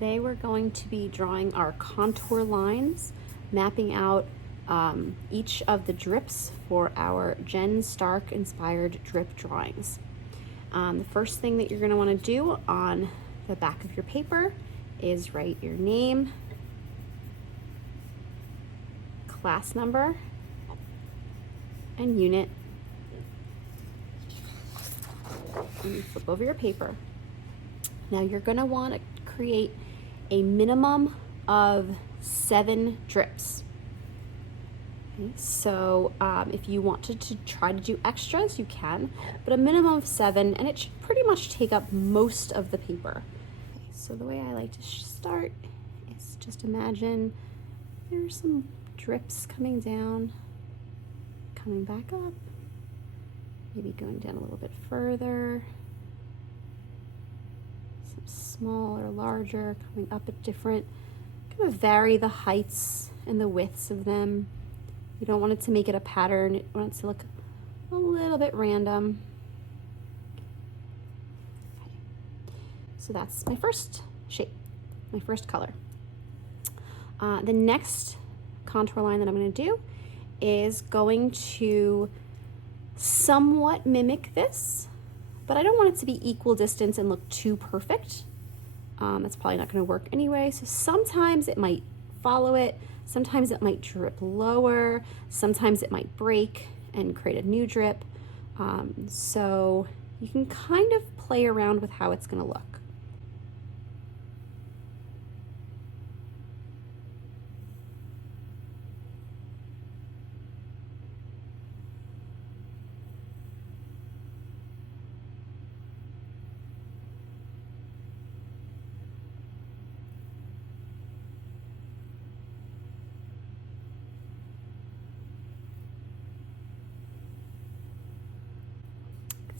Today we're going to be drawing our contour lines, mapping out each of the drips for our Jen Stark inspired drip drawings. The first thing that you're going to want to do on the back of your paper is write your name, class number, and unit. And you flip over your paper. Now you're going to want to create a minimum of 7 drips. Okay, so if you wanted to try to do extras, you can, but a minimum of 7, and it should pretty much take up most of the paper. Okay, so the way I like to start is just imagine there's some drips coming down, coming back up, maybe going down a little bit further, some smaller, larger, coming up at different, kind of vary the heights and the widths of them. You don't want it to make it a pattern. You want it to look a little bit random. Okay. So that's my first shape, my first color. The next contour line that I'm going to do is going to somewhat mimic this, but I don't want it to be equal distance and look too perfect. That's probably not going to work anyway. So sometimes it might follow it, sometimes it might drip lower, sometimes it might break and create a new drip. So you can kind of play around with how it's going to look.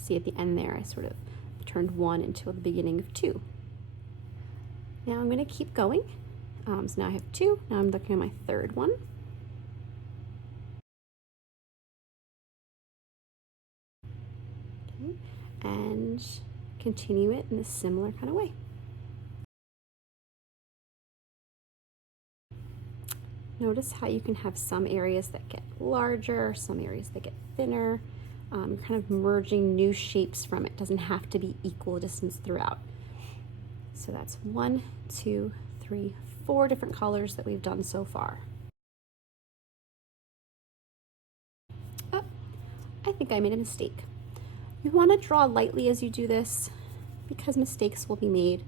See at the end there, I sort of turned 1 into the beginning of 2. Now I'm going to keep going. So now I have 2. Now I'm looking at my third one. Okay. And continue it in a similar kind of way. Notice how you can have some areas that get larger, some areas that get thinner. You're kind of merging new shapes from it. Doesn't have to be equal distance throughout. So that's 1, 2, 3, 4 different colors that we've done so far. Oh, I think I made a mistake. You want to draw lightly as you do this because mistakes will be made.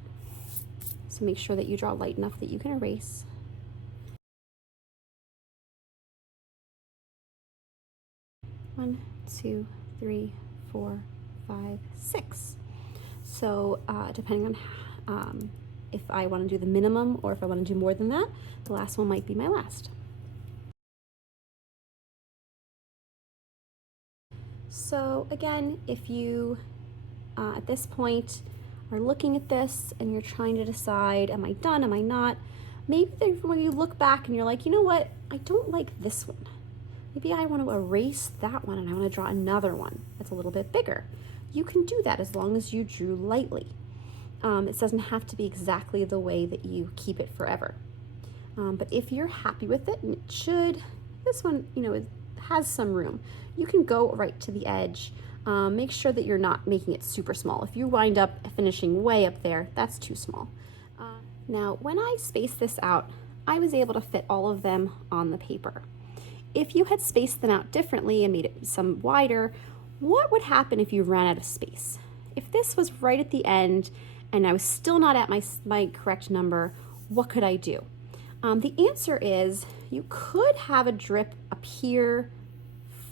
So make sure that you draw light enough that you can erase. One, 2, 3, 4, 5, 6. So depending on if I want to do the minimum or if I want to do more than that, the last one might be my last. So again, if you at this point are looking at this and you're trying to decide, am I done, am I not? Maybe when you look back and you're like, you know what, I don't like this one. Maybe I want to erase that one and I want to draw another one that's a little bit bigger. You can do that as long as you drew lightly. It doesn't have to be exactly the way that you keep it forever. But if you're happy with it, and it should, this one, you know, it has some room. You can go right to the edge. Make sure that you're not making it super small. If you wind up finishing way up there, that's too small. Now, when I spaced this out, I was able to fit all of them on the paper. If you had spaced them out differently and made it some wider, what would happen if you ran out of space? If this was right at the end and I was still not at my correct number, what could I do? The answer is you could have a drip appear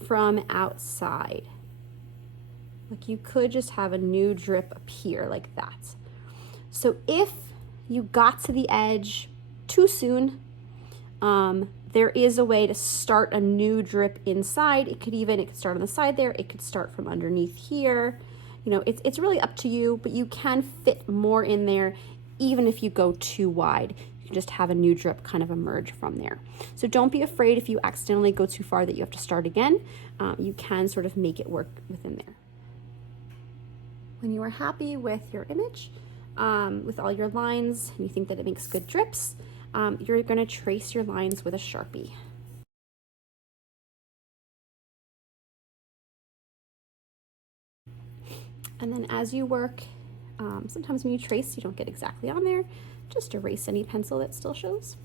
from outside. Like you could just have a new drip appear like that. So if you got to the edge too soon, there is a way to start a new drip inside. It could start on the side there. It could start from underneath here. You know, it's really up to you, but you can fit more in there even if you go too wide. You can just have a new drip kind of emerge from there. So don't be afraid if you accidentally go too far that you have to start again. You can sort of make it work within there. When you are happy with your image, with all your lines and you think that it makes good drips, you're going to trace your lines with a Sharpie. And then as you work, sometimes when you trace you don't get exactly on there, just erase any pencil that still shows.